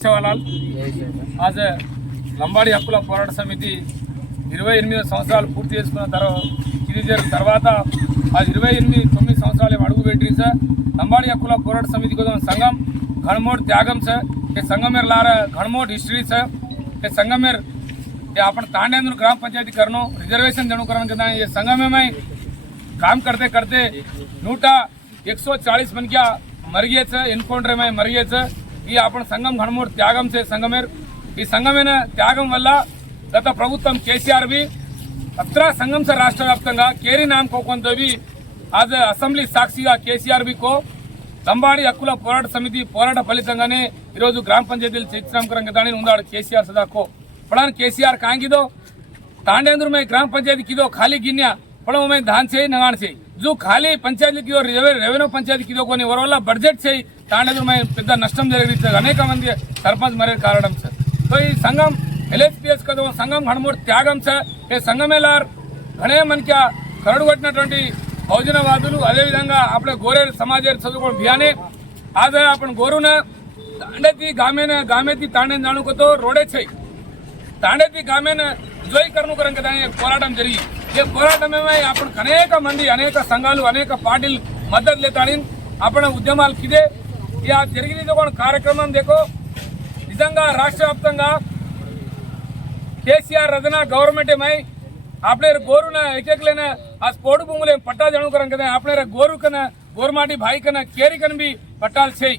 सेवाला आज लंबाड़ी हकल पोराट समित इरव एम संवस पूर्ति तरह तरवा आज इरव एम तुम संवस अड़ी सर लंबाड़ी हकल पोराट समित संघम घनमोड त्यागम सर यह संघमेर लार घनमोड हिस्ट्री सर ये संघमेर अपन तांडेन्द्र ग्राम पंचायती करनो रिजर्वेशन जनू कर ये संघमे में काम करते करते नूटा एक सौ चालीस मन क्या मर गए थे इनकाउंटर में मर ఈ అప్పుడు సంఘం ఘనమూడు త్యాగం చే సంఘమే ఈ సంఘమైన త్యాగం వల్ల గత ప్రభుత్వం కేసీఆర్ బి అత్ర సంఘం సార్ రాష్ట్ర వ్యాప్తంగా కేరీ నామ్ కోకొంతోవి ఆజ్ అసెంబ్లీ సాక్షిగా కేసీఆర్ బి కో లంబాడి హక్కుల పోరాట సమితి పోరాట ఫలితంగానే ఈరోజు గ్రామ పంచాయతీలు చర్చనామకరం దాని ఉందాడు కేసీఆర్ సదాకో పడాను కేసీఆర్ కాంగిదో తాండేంద్రమై మే గ్రామ పంచాయతీకిదో ఖాళీ గిన్నె పడవ మే చేయి నగాన్ చేయి జూ ఖాళీ పంచాయతీకి రెవెన్యూ పంచాయతీకిదో కొన్ని ఎవరి వల్ల బడ్జెట్ చేయి తాండదుమైన పెద్ద నష్టం జరిగించారు అనేక మంది సర్పంచ్ మరే కారణం సార్. సో ఈ సంఘం ఎల్ఎస్పిఎస్ కదా సంఘం హనుమూడు త్యాగం సార్. ఈ సంఘమేలార్ గణే మనకి కరడుగొట్టినటువంటి బహుజనవాదులు అదేవిధంగా అప్పుడే గోరే సమాజ చదువుకోవడం బియానే ఆదాయ అప్పుడు గోరున తాండేతి గామేన గామేతి తాండే దానుకతో రోడే చేయి. తాండేతి గామేన జోయి కర్ణుకరం కదా పోరాటం జరిగి ఈ పోరాటమే అప్పుడు అనేక మంది అనేక సంఘాలు అనేక పార్టీలు మద్దతు లేతాడని అప్పుడు ఉద్యమాలకి ఇదే కిదే ఇక జరిగినది ఒక కార్యక్రమం దేకో నిజంగా రాష్ట్ర వ్యాప్తంగా కేసీఆర్ రచన గవర్నమెంట్ ఏమై આપણે ગોરુને એક એક લઈને આ સ્પોર્ટ ભૂમુલે પટ્ટા જાણું કરન કદે આપણે ગોરુ કને ગોરમાટી ભાઈ કને કેરી કને બી પટ્ટાલ છે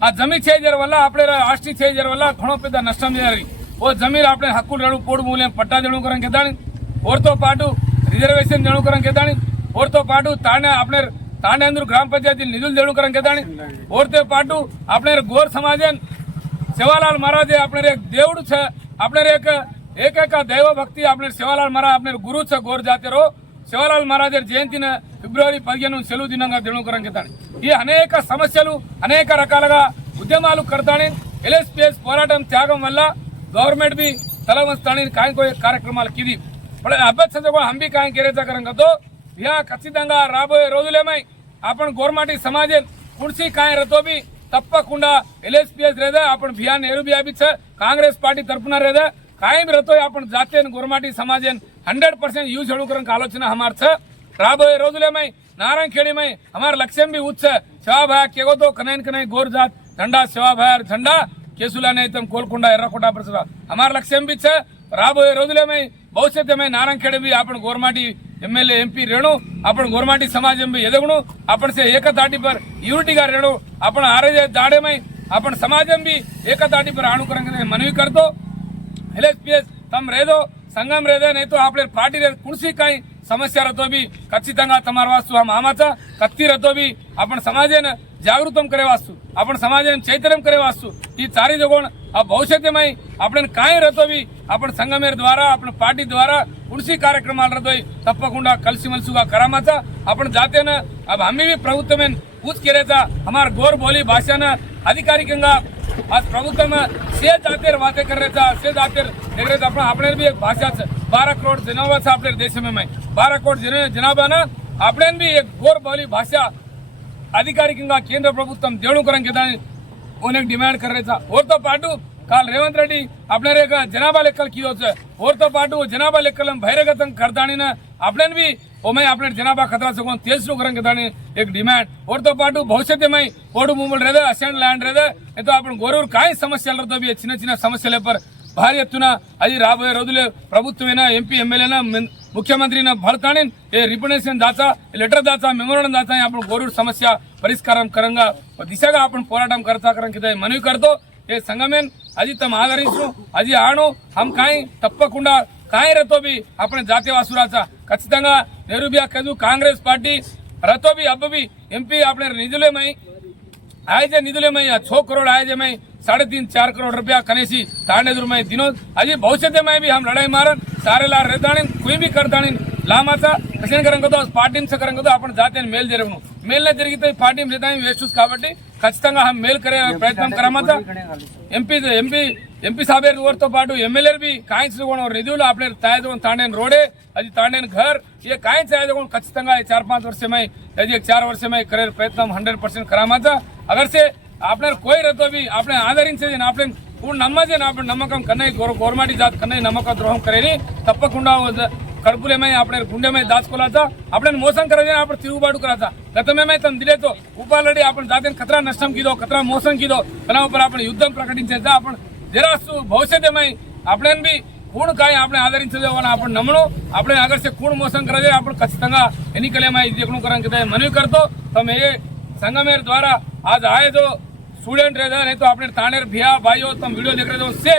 આ જમી છે જર વલ્લા આપણે આષ્ટી છે જર વલ્લા ઘણો పెద్ద నష్టం చేయాలి ఓ జమీన్ આપણે హక్కులు రడు పోడు మూలే పట్టా జణు కరం కేదాని ఓర్తో పాటు రిజర్వేషన్ జణు కరం కేదాని ఓర్తో పాటు తానే આપણે తాండేంద్ర గ్రామ పంచాయతీ నిధులు జణు కరం కేదాని ఓర్తో పాటు આપણે ગોર સમાજન સેવાલાલ મહારાજે આપણે એક દેવડું છે આપણે એક એક એક દૈવ ભક્તિ આપણે સેવાલાલ મહારાજ આપણે ગુરુ છે ગોર જાતેરો శివలాల్ మహారాజర్ జయంతిని ఫిబ్రవరి పదిహేను సెలవు దినంగా దినకరం కితాడు ఈ అనేక సమస్యలు అనేక రకాలుగా ఉద్యమాలు కడతాని ఎల్ఎస్పిఎస్ పోరాటం త్యాగం వల్ల గవర్నమెంట్ బి తల వంచుతాని కాయకోయే కార్యక్రమాలకు ఇది ఇప్పుడు అభ్యర్థి కూడా హంబి కాయం కేరేచకరం కదో యా ఖచ్చితంగా రాబోయే రోజులేమై આપણ ગોરમાટી સમાજે કુર્સી કાંઈ રહેતો બી તપકુંડા એલએસપીએસ રહેદે આપણ ભિયા નેહરુ બી આવી છે કાંગ્રેસ પાર્ટી તરફના રહેદે કાંઈ બી રહેતો આપણ જાતે ગોરમાટી સમાજે હંડ્રેડ પર્સેન્ટ યુઝ હેડું કરવાની આલોચના અમાર છે રાબોએ રોજુલેમય નારાયણખેડીમય અમાર લક્ષ્યમ બી ઉચ્ચ છે શિવાભાયા કેગો તો કનૈન કનૈ ગોર જાત ઝંડા શિવાભાયા ઝંડા કેસુલા નહીં કોલકોંડા ఎర్రకోట పరిసర અમાર લક્ષ્યમ બી છે રાબોએ રોજુલેમય ભવિષ્યતમય નારાયણખેડી બી આપણ ગોરમાટી एमएलए एमपी रेणु अपन गोरमाटी समाज में यदगणु अपन से एक दाटी पर यूनिटी का रेणु अपन आरजे दाड़े में अपन समाज में भी एक दाटी पर आणु करेंगे मनवी कर दो एल एस तम रह दो संगम रह दे नहीं तो आप पार्टी रह कुर्सी का ही समस्या रतो भी खचित तमार वास्तु हम आमाचा कत्ती रतो भी अपन समाज జాగృతం కరేవాస్తు అప్పుడు సమాజం చైతన్యం కరేవాస్తు ఈ చారిదగోణ ఆ భవిష్యత్యమై అప్పుడైన కాయరతోవి అప్పుడు సంఘమేర ద్వారా అప్పుడు పార్టీ ద్వారా ఉడిసి కార్యక్రమాలతో తప్పకుండా కలిసిమలిసిగా కరామాచా అప్పుడు జాతీయన అవి అమ్మివి ప్రభుత్వమైన పూచుకెరేచా అమార్ గోర్ బోలి భాషాన అధికారికంగా आज प्रभुत्व में से जातिर बातें कर रहे थे से जातिर देख रहे थे अपना अपने भी एक भाषा से बारह करोड़ जनाबा था अपने देश में मैं बारह करोड़ जनाबा ना अपने भी एक गोर बोली भाषा అధికారికంగా కేంద్ర ప్రభుత్వం దేణుకరం కేదాన్ని ఓనేకి డిమాండ్ కర్రేసా ఓర్తో పాటు కాల్ రేవంత్ రెడ్డి అప్నరేగా జనాభా లెక్కలు కీయోచ్చు ఓర్తో పాటు జనాభా లెక్కలను బహిరగతం కర్దానిన అప్నవి ఒమై అప్నే జనాభా కథా సగం తెలుసుకోరం కదాని ఏక డిమాండ్. ఓర్తో పాటు భవిష్యత్తుమై ఓడు మూములు రేదే అసెంట్ ల్యాండ్ రేదే ఎంతో అప్పుడు గోరూరు కాయ సమస్యలు రద్దు చిన్న చిన్న సమస్యలు ఎప్పరు భారీ ఎత్తున అది రాబోయే రోజులే ప్రభుత్వమైనా ఎంపీ ఎమ్మెల్యేనా ముఖ్యమంత్రిన భరతాణిన్ ఏ రిపనేషన్ దాచా లెటర్ దాచా మెमोरंडम दाचा आपण गोरूर समस्या परिष्कार करणगा दिशेगा आपण पोराटम करता कारण किती మనవి करतो हे संगमेन आजी तम आदरिसू आजी आणू हम काही తప్పకుండా కాయరతోబి అప్పుడు జాతీయ వాసురాచ ఖచ్చితంగా నెరూబియా కదు కాంగ్రెస్ పార్టీ రతోబి అబ్బబి ఎంపీ అప్పుడు నిధులేమై ఆయజ నిధులేమై ఛో కరోడ్ ఆయజమై निधुले में या छो करोड़ आए जे में साढ़े तीन चार करोड़ रुपया कनेसी तांडेदुर में दिनों अजी भविष्य में भी हम लड़ाई मारन सारे ला रेदाणी कोई भी करताणी लामाचा कसे करेंगे तो पार्टी से करेंगे तो अपन जाते हैं मेल जरूर मेल नहीं జరిగితే పార్టీ చేద్దాం వేస్ట్ కాబట్టి ఖచ్చితంగా హం మేల్ करे ప్రయత్నం करामाचा ఎంపీ ఎంపీ ఎంపీ साहेब తో పాటు ఎమ్మెల్యే బి కాయించి నిధులు आपले तायदोन तांडेन रोडे అది तांडेन घर ये काहीच आहे कोण ఖచ్చితంగా चार पाच वर्ष में त्याची एक चार वर्ष में करे प्रयत्न हंड्रेड पर्सेंट करामाचा अगर આપણે કોઈ રતો બી આપણે ఆదరించేది આપણે ఇప్పుడు నమ్మదేనా అప్పుడు నమ్మకం కన్నయ్య గవర్నమెంట్ జాత్ కన్నయ్య నమ్మక ద్రోహం కరేని తప్పకుండా కడుపులేమై అప్పుడే గుండెమై దాచుకోలేదా అప్పుడే మోసం కరేదే అప్పుడు తిరుగుబాటు కరాదా గతమేమై తను దిలేతో ఉపాలడి అప్పుడు జాతీయ కతరా నష్టం కీదో కతరా మోసం కీదో తన ఉపర అప్పుడు యుద్ధం ప్రకటించేదా అప్పుడు జిరాస్తు భవిష్యత్తేమై అప్పుడే బి కూడు కాయ అప్పుడే ఆదరించదే అని అప్పుడు నమ్మను అప్పుడే అగర్సే కూడు మోసం కరదే అప్పుడు ఖచ్చితంగా ఎన్నికలేమై ఇది ఎక్కడ కరం కదా మనవి కడతో తమ ఏ సంఘమేర ద్వారా आज आए जो स्टूडेंट रहता नहीं तो आपने तानेर भैया भाइयों तुम वीडियो देख रहे थे उससे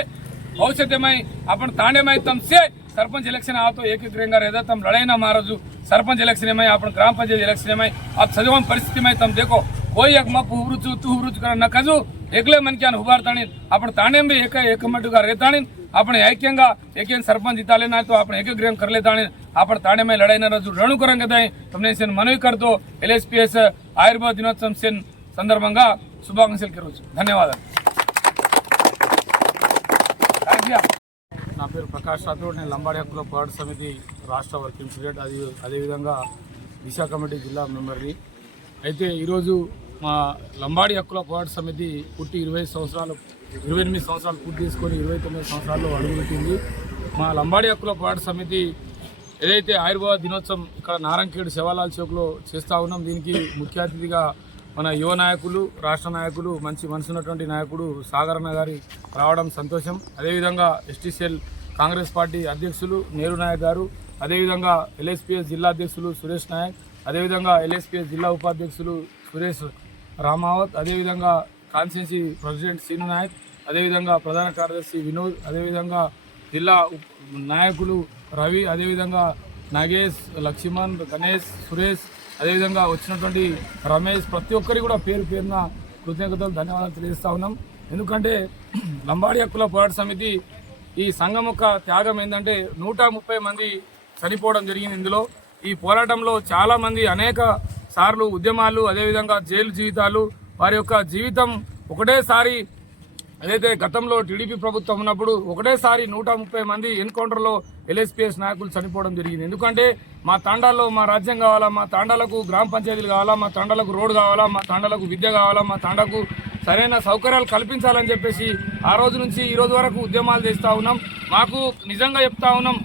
भविष्य में अपन ताने में तुमसे सरपंच इलेक्शन आओ तो ఏకగ్రీవంగా रहता तुम लड़ाई ना मारो जो सरपंच इलेक्शन में अपन ग्राम पंचायत इलेक्शन में आप सजवन परिस्थिति में तुम देखो कोई एक मप हुवरू छू तू हुवरू न कजू एकले मन किया કોઈ એક મપ ઉવૃચુ તું ઉવૃચ કર एक એકલે મન ક્યાં ઉભારતાણી આપણે તાણે બી એક એકમટુగా રહેతాણી આપણે ఐక్యంగా ఏకేం సర్పంచ్ ఇతాలేనా તો આપણે ఏకగ్రీవం કરી લેતાણી આપણે તાણે મેં લડાઈના રજુ રણુ કરંગ કદાય તમને સેન મનવી કરતો એલએસપીએસ आयुर्वेद દિનોત્સવ સેન సందర్భంగా శుభాకాంక్షలు కిరోజు. ధన్యవాదాలు. నా పేరు ప్రకాష్ రాథోడ్ నేను లంబాడి హక్కుల పోరాట సమితి రాష్ట్ర వర్కింగ్ ప్రెసిడెంట్. అది అదేవిధంగా దిశ కమిటీ జిల్లా మెంబర్ని. అయితే ఈరోజు మా లంబాడి హక్కుల పోరాట సమితి పుట్టి ఇరవై సంవత్సరాలు ఇరవై ఎనిమిది సంవత్సరాలు పూర్తి చేసుకొని ఇరవై తొమ్మిది సంవత్సరాలు అడుగుపెట్టింది. మా లంబాడి హక్కుల పోరాట సమితి ఏదైతే ఆయుర్వేద దినోత్సవం ఇక్కడ నారంకేడు శివాలాల్ చౌక్లో చేస్తూ ఉన్నాం దీనికి ముఖ్య అతిథిగా మన యువ నాయకులు రాష్ట్ర నాయకులు మంచి మనసు ఉన్నటువంటి నాయకుడు సాగరన్న గారి రావడం సంతోషం. అదేవిధంగా ఎస్టీసీఎల్ కాంగ్రెస్ పార్టీ అధ్యక్షులు నేరు నాయక్ గారు అదేవిధంగా ఎల్ఎస్పిఎస్ జిల్లా అధ్యక్షులు సురేష్ నాయక్ అదేవిధంగా ఎల్ఎస్పిఎస్ జిల్లా ఉపాధ్యక్షులు సురేష్ రామావత్ అదేవిధంగా కాన్స్టిట్యున్సీ ప్రెసిడెంట్ సీను నాయక్ అదేవిధంగా ప్రధాన కార్యదర్శి వినోద్ అదేవిధంగా జిల్లా నాయకులు రవి అదేవిధంగా నాగేష్ లక్ష్మణ్ గణేష్ సురేష్ అదేవిధంగా వచ్చినటువంటి రమేష్ ప్రతి ఒక్కరికి కూడా పేరు పేరున కృతజ్ఞతలు ధన్యవాదాలు తెలియజేస్తా ఉన్నాం. ఎందుకంటే లంబాడి హక్కుల పోరాట సమితి ఈ సంఘం యొక్క త్యాగం ఏంటంటే నూట ముప్పై మంది చనిపోవడం జరిగింది ఇందులో. ఈ పోరాటంలో చాలామంది అనేక సార్లు ఉద్యమాలు అదేవిధంగా జైలు జీవితాలు వారి యొక్క జీవితం ఒకటేసారి అదైతే గతంలో టీడీపీ ప్రభుత్వం ఉన్నప్పుడు ఒకటేసారి నూట ముప్పై మంది ఎన్కౌంటర్లో ఎల్ఎస్పీఎస్ నాయకులు చనిపోవడం జరిగింది. ఎందుకంటే మా తాండాల్లో మా రాజ్యం కావాలా మా తాండాలకు గ్రామ పంచాయతీలు కావాలా మా తాండాలకు రోడ్డు కావాలా మా తాండాలకు విద్య కావాలా మా తాండాకు సరైన సౌకర్యాలు కల్పించాలని చెప్పేసి ఆ రోజు నుంచి ఈ రోజు వరకు ఉద్యమాలు చేస్తూ ఉన్నాం. మాకు నిజంగా చెప్తా ఉన్నాం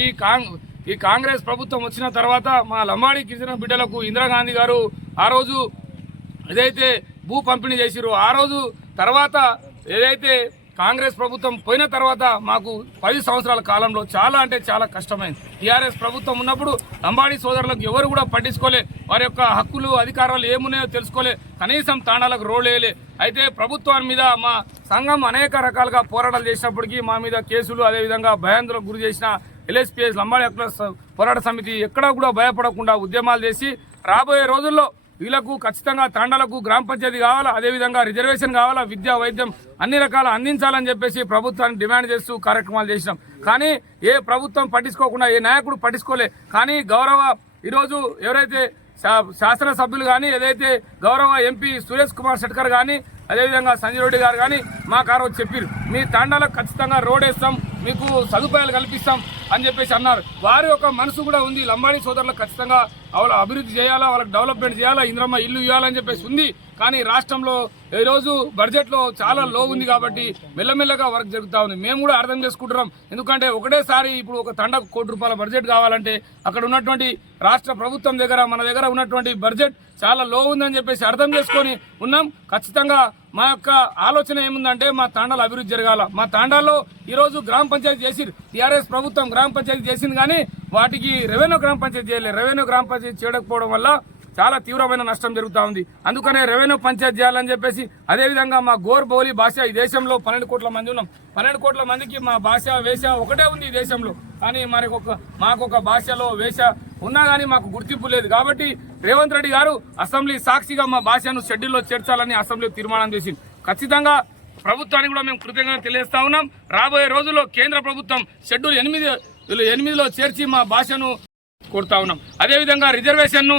ఈ కాంగ్ ఈ కాంగ్రెస్ ప్రభుత్వం వచ్చిన తర్వాత మా లంబాడి గిరిజన బిడ్డలకు ఇందిరాగాంధీ గారు ఆ రోజు ఏదైతే భూ పంపిణీ చేసిరో ఆ రోజు తర్వాత ఏదైతే కాంగ్రెస్ ప్రభుత్వం పోయిన తర్వాత మాకు పది సంవత్సరాల కాలంలో చాలా అంటే చాలా కష్టమైంది. టీఆర్ఎస్ ప్రభుత్వం ఉన్నప్పుడు లంబాడి సోదరులకు ఎవరు కూడా పట్టించుకోలే. వారి యొక్క హక్కులు అధికారాలు ఏమున్నాయో తెలుసుకోలే. కనీసం తాండాలకు రోడ్ వేయలే. అయితే ప్రభుత్వాన్ని మీద మా సంఘం అనేక రకాలుగా పోరాటాలు చేసినప్పటికీ మా మీద కేసులు అదేవిధంగా భయాందోళనకు గురి చేసిన ఎల్ఎస్పీఎస్ లంబాడీ హక్కుల పోరాట సమితి ఎక్కడా కూడా భయపడకుండా ఉద్యమాలు చేసి రాబోయే రోజుల్లో వీళ్ళకు ఖచ్చితంగా తాండాలకు గ్రామ పంచాయతీ కావాలా? అదేవిధంగా రిజర్వేషన్ కావాలా? విద్యా వైద్యం అన్ని రకాల అందించాలని చెప్పేసి ప్రభుత్వాన్ని డిమాండ్ చేస్తూ కార్యక్రమాలు చేసినాం. కానీ ఏ ప్రభుత్వం పట్టించుకోకుండా ఏ నాయకుడు పట్టించుకోలే. కానీ గౌరవ ఈరోజు ఎవరైతే శా- శాసనసభ్యులు కానీ ఏదైతే గౌరవ ఎంపీ సురేష్ కుమార్ షెట్కర్ కానీ అదేవిధంగా సంజయ్ రెడ్డి గారు కానీ మాకు ఆ రోజు చెప్పారు మీ తాండాలకు ఖచ్చితంగా రోడ్ వేస్తాం. మీకు సదుపాయాలు కల్పిస్తాం అని చెప్పేసి అన్నారు. వారి యొక్క మనసు కూడా ఉంది. లంబాడి సోదరులకు ఖచ్చితంగా వాళ్ళ అభివృద్ధి చేయాలా వాళ్ళకి డెవలప్మెంట్ చేయాలా ఇంద్రమ్మ ఇల్లు ఇవ్వాలని చెప్పేసి ఉంది. కానీ రాష్ట్రంలో ఈరోజు బడ్జెట్లో చాలా లో ఉంది కాబట్టి మెల్లమెల్లగా వర్క్ జరుగుతూ ఉంది. మేము కూడా అర్థం చేసుకుంటున్నాం. ఎందుకంటే ఒకటేసారి ఇప్పుడు ఒక తండకు కోటి రూపాయల బడ్జెట్ కావాలంటే అక్కడ ఉన్నటువంటి రాష్ట్ర ప్రభుత్వం దగ్గర మన దగ్గర ఉన్నటువంటి బడ్జెట్ చాలా లో ఉందని చెప్పేసి అర్థం చేసుకొని ఉన్నాం. ఖచ్చితంగా మా యొక్క ఆలోచన ఏముందంటే మా తాండాలు అభివృద్ధి జరగాల. మా తాండాల్లో ఈరోజు గ్రామ పంచాయతీ చేసి టీఆర్ఎస్ ప్రభుత్వం గ్రామ పంచాయతీ చేసింది కానీ వాటికి రెవెన్యూ గ్రామ పంచాయతీ చేయలేదు రెవెన్యూ గ్రామ పంచాయతీ చేయకపోవడం వల్ల చాలా తీవ్రమైన నష్టం జరుగుతూ ఉంది. అందుకనే రెవెన్యూ పంచాయతీ చేయాలని చెప్పేసి అదేవిధంగా మా గోర్ బౌలి భాష ఈ దేశంలో పన్నెండు కోట్ల మంది ఉన్నాం. పన్నెండు కోట్ల మందికి మా భాష వేష ఒకటే ఉంది ఈ దేశంలో. కానీ మనకు ఒక మాకు ఒక భాషలో వేష ఉన్నా కానీ మాకు గుర్తింపు లేదు. కాబట్టి రేవంత్ రెడ్డి గారు అసెంబ్లీ సాక్షిగా మా భాషను షెడ్యూల్లో చేర్చాలని అసెంబ్లీ తీర్మానం చేసింది ఖచ్చితంగా ప్రభుత్వానికి కూడా మేము కృతజ్ఞత తెలియజేస్తా ఉన్నాం. రాబోయే రోజుల్లో కేంద్ర ప్రభుత్వం షెడ్యూల్ ఎనిమిది ఎనిమిదిలో చేర్చి మా భాషను కోరుతా ఉన్నాం. అదేవిధంగా రిజర్వేషన్ను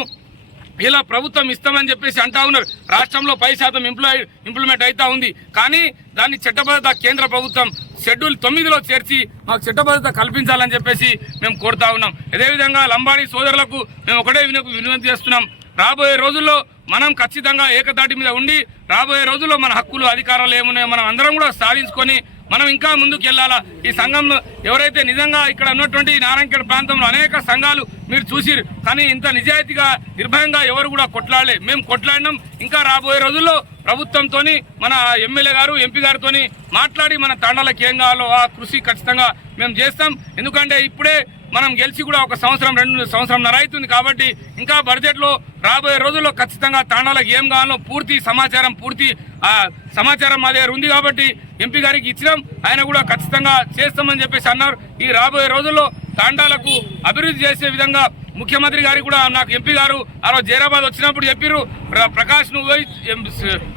ఇలా ప్రభుత్వం ఇస్తామని చెప్పేసి అంటా ఉన్నారు. రాష్ట్రంలో పై శాతం ఇంప్లాయ్ ఇంప్లిమెంట్ అవుతా ఉంది. కానీ దాన్ని చట్టబద్ధత కేంద్ర ప్రభుత్వం షెడ్యూల్ తొమ్మిదిలో చేర్చి మాకు చట్టబద్ధత కల్పించాలని చెప్పేసి మేము కోరుతా ఉన్నాం. అదేవిధంగా లంబాడి సోదరులకు మేము ఒకటే విన వినతి చేస్తున్నాం. రాబోయే రోజుల్లో మనం ఖచ్చితంగా ఏకతాటి మీద ఉండి రాబోయే రోజుల్లో మన హక్కులు అధికారాలు ఏమున్నాయో మనం అందరం కూడా సాధించుకొని మనం ఇంకా ముందుకు వెళ్ళాలా? ఈ సంఘం ఎవరైతే నిజంగా ఇక్కడ ఉన్నటువంటి నారాయణఖేడ్ ప్రాంతంలో అనేక సంఘాలు మీరు చూసిరు కానీ ఇంత నిజాయితీగా నిర్భయంగా ఎవరు కూడా కొట్లాడలే. మేము కొట్లాడినాం. ఇంకా రాబోయే రోజుల్లో ప్రభుత్వంతో మన ఎమ్మెల్యే గారు ఎంపీ గారితో మాట్లాడి మన తండాలకు ఏం కావాలో ఆ కృషి ఖచ్చితంగా మేము చేస్తాం. ఎందుకంటే ఇప్పుడే మనం గెలిచి కూడా ఒక సంవత్సరం రెండు సంవత్సరం అవుతుంది కాబట్టి ఇంకా బడ్జెట్లో రాబోయే రోజుల్లో ఖచ్చితంగా తాండాలకు ఏం కావాలో పూర్తి సమాచారం పూర్తి ఆ, సమాచారం మా దగ్గర ఉంది కాబట్టి ఎంపీ గారికి ఇచ్చినాం. ఆయన కూడా ఖచ్చితంగా చేస్తామని చెప్పేసి అన్నారు. ఈ రాబోయే రోజుల్లో తాండాలకు అభివృద్ధి చేసే విధంగా ముఖ్యమంత్రి గారికి కూడా నాకు ఎంపీ గారు ఆ రోజు జైరాబాద్ వచ్చినప్పుడు చెప్పిర్రు. ప్రకాష్ నువ్వు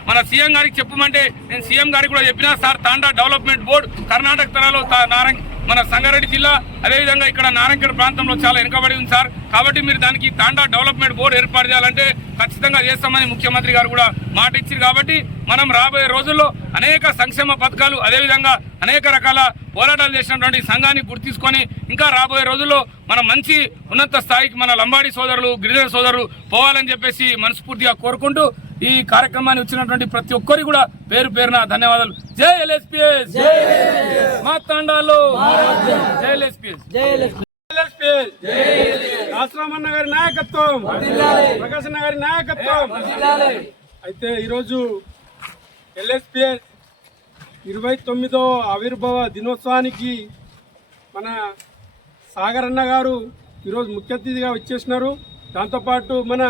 మన సీఎం గారికి చెప్పమంటే నేను సీఎం గారికి కూడా చెప్పినా sir Tanda development board Karnataka తరలో తా- నారాయణ మన సంగారెడ్డి జిల్లా అదేవిధంగా ఇక్కడ నారాయణఖేడ్ ప్రాంతంలో చాలా వెనుకబడి ఉంది సార్. కాబట్టి మీరు దానికి తాండా డెవలప్మెంట్ బోర్డు ఏర్పాటు చేయాలంటే ఖచ్చితంగా చేస్తామని ముఖ్యమంత్రి గారు కూడా మాట ఇచ్చారు కాబట్టి మనం రాబోయే రోజుల్లో అనేక సంక్షేమ పథకాలు అదేవిధంగా అనేక రకాల పోరాటాలు చేసినటువంటి సంఘాన్ని గుర్తించుకొని ఇంకా రాబోయే రోజుల్లో మన మంచి ఉన్నత స్థాయికి మన లంబాడి సోదరులు గిరిజన సోదరులు పోవాలని చెప్పేసి మనస్ఫూర్తిగా కోరుకుంటూ ఈ కార్యక్రమాన్ని వచ్చినటువంటి ప్రతి ఒక్కరికి కూడా పేరు పేరున ధన్యవాదాలు. జై ఎల్ఎస్పిఎస్. మా తండాలు జై ఎల్ఎస్పిఎస్. గారి నాయకత్వం. ప్రకాశన్న గారి నాయకత్వం. అయితే ఈరోజు ఎల్ఎస్పిఎస్ ఇరవై తొమ్మిదో ఆవిర్భావ దినోత్సవానికి మన సాగర్ అన్న గారు ఈరోజు ముఖ్య అతిథిగా వచ్చేసినారు. దాంతోపాటు మన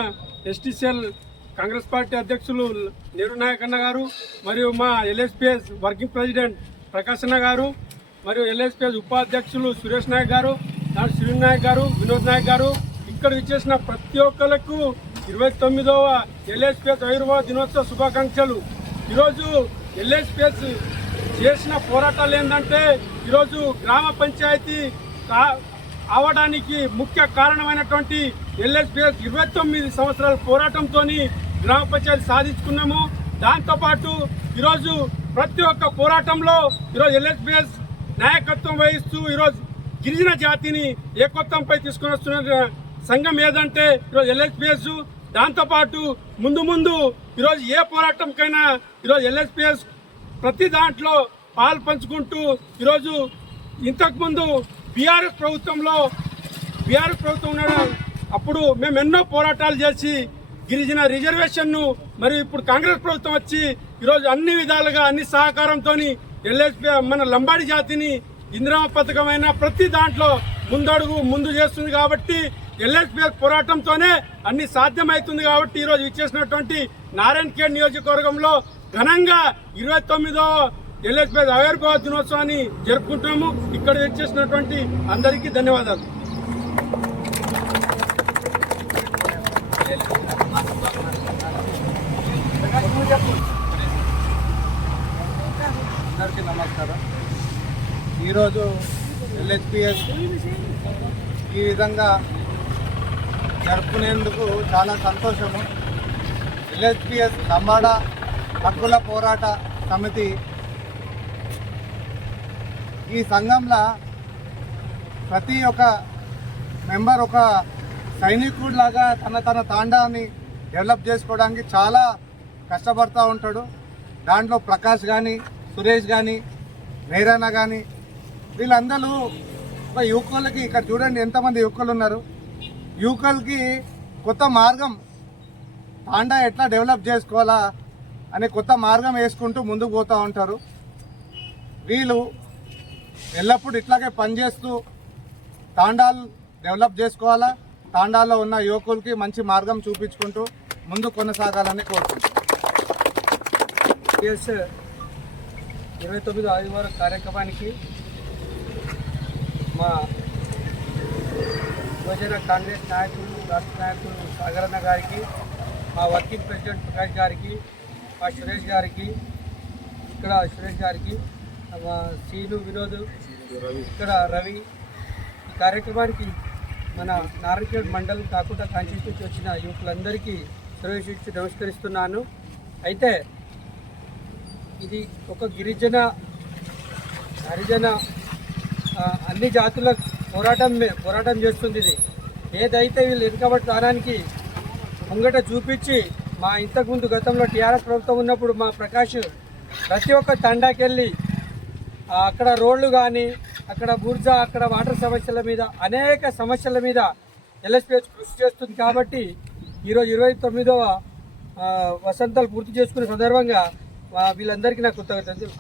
ఎస్టీసీఎల్ కాంగ్రెస్ పార్టీ అధ్యక్షులు నెహ్రూ నాయక్ అన్న గారు మరియు మా ఎల్ఎస్పిఎస్ వర్కింగ్ ప్రెసిడెంట్ ప్రకాశ్ అన్న గారు మరియు ఎల్ఎస్పిఎస్ ఉపాధ్యక్షులు సురేష్ నాయక్ గారు దాని శ్రీను నాయక్ గారు వినోద్ నాయక్ గారు. ఇక్కడ విచ్చేసిన ప్రతి ఒక్కరికి ఇరవై తొమ్మిదవ ఎల్ఎస్పిఎస్ ఆయుర్వేద దినోత్సవ శుభాకాంక్షలు. ఈరోజు ఎల్ఎస్పిఎస్ చేసిన పోరాటాలు ఏంటంటే ఈరోజు గ్రామ పంచాయతీ అవడానికి ముఖ్య కారణమైనటువంటి ఎల్ఎస్పిఎస్ ఇరవై తొమ్మిది సంవత్సరాల పోరాటంతో గ్రామ పంచాయతీ సాధించుకున్నాము దాంతోపాటు ఈరోజు ప్రతి ఒక్క పోరాటంలో ఈరోజు ఎల్ఎస్బిఎస్ నాయకత్వం వహిస్తూ ఈరోజు గిరిజన జాతిని ఏకత్వంపై తీసుకొని వస్తున్న సంఘం ఏదంటే ఈరోజు ఎల్ఎస్పిఎస్ దాంతోపాటు ముందు ముందు ఈరోజు ఏ పోరాటంకైనా ఈరోజు ఎల్ఎస్పిఎస్ ప్రతి దాంట్లో పాలు పంచుకుంటూ ఈరోజు ఇంతకుముందు బీఆర్ఎస్ ప్రభుత్వంలో బీఆర్ఎస్ ప్రభుత్వం ఉండడం అప్పుడు మేము ఎన్నో పోరాటాలు చేసి గిరిజన రిజర్వేషన్ను మరి ఇప్పుడు కాంగ్రెస్ ప్రభుత్వం వచ్చి ఈరోజు అన్ని విధాలుగా అన్ని సహకారంతో ఎల్ఎస్పీ మన లంబాడి జాతిని ఇందిరామ పథకమైన ప్రతి దాంట్లో ముందడుగు ముందు చేస్తుంది కాబట్టి ఎల్ఎస్పీఎస్ పోరాటంతోనే అన్ని సాధ్యమవుతుంది కాబట్టి ఈరోజు ఇచ్చేసినటువంటి నారాయణ ఖేడ్ నియోజకవర్గంలో ఘనంగా ఇరవై తొమ్మిదో ఎల్ఎస్పీఎస్ ఆవిర్భావ దినోత్సవాన్ని జరుపుకుంటున్నాము. ఇక్కడ ఇచ్చేసినటువంటి అందరికీ ధన్యవాదాలు. అందరికీ నమస్కారం. ఈరోజు ఎల్హెచ్పిఎస్ ఈ విధంగా జరుపుకునేందుకు చాలా సంతోషము. ఎల్హెచ్పిఎస్ లంబాడ హక్కుల పోరాట సమితి ఈ సంఘంలో ప్రతి ఒక్క మెంబర్ ఒక సైనికుడిలాగా తన తన తాండాన్ని డెవలప్ చేసుకోవడానికి చాలా కష్టపడుతూ ఉంటాడు. దాంట్లో ప్రకాష్ కానీ సురేష్ కానీ నేరాన కానీ వీళ్ళందరూ ఒక యువకులకి ఇక్కడ చూడండి ఎంతమంది యువకులు ఉన్నారు. యువకులకి కొత్త మార్గం తాండా ఎట్లా డెవలప్ చేసుకోవాలా అనే కొత్త మార్గం వేసుకుంటూ ముందుకు పోతూ ఉంటారు. వీళ్ళు ఎల్లప్పుడూ ఇట్లాగే పనిచేస్తూ తాండాలు డెవలప్ చేసుకోవాలా? తాండాలో ఉన్న యువకులకి మంచి మార్గం చూపించుకుంటూ ముందు కొనసాగాలని కోరుకుంటున్నాం ఇరవై తొమ్మిది ఆదివారం కార్యక్రమానికి మా యువజన కాంగ్రెస్ నాయకులు రాష్ట్ర నాయకులు సాగరన్న గారికి మా వర్కింగ్ ప్రెసిడెంట్ ప్రకాష్ గారికి మా సురేష్ గారికి ఇక్కడ సురేష్ గారికి మా సీను వినోద్ ఇక్కడ రవి. ఈ కార్యక్రమానికి మన నారాయణఖేడ్ మండలం కాకుండా కాన్స్టిట్యూన్సీ వచ్చిన యువకులందరికీ ప్రవేశించి నమస్కరిస్తున్నాను. అయితే ఇది ఒక గిరిజన హరిజన అన్ని జాతుల పోరాటం పోరాటం చేస్తుంది ఇది. ఏదైతే వీళ్ళు వెనుకబడి దానానికి ముంగట చూపించి మా ఇంతకుముందు గతంలో టీఆర్ఎస్ ప్రభుత్వం ఉన్నప్పుడు మా ప్రకాష్ ప్రతి ఒక్క తండాకెళ్ళి అక్కడ రోడ్లు కానీ అక్కడ బుర్జా అక్కడ వాటర్ సమస్యల మీద అనేక సమస్యల మీద ఎల్ఎస్పీహెచ్ కృషి చేస్తుంది కాబట్టి ఈరోజు ఇరవై తొమ్మిదవ వసంతాలు పూర్తి చేసుకునే సందర్భంగా వీళ్ళందరికీ నాకు కృతజ్ఞతలు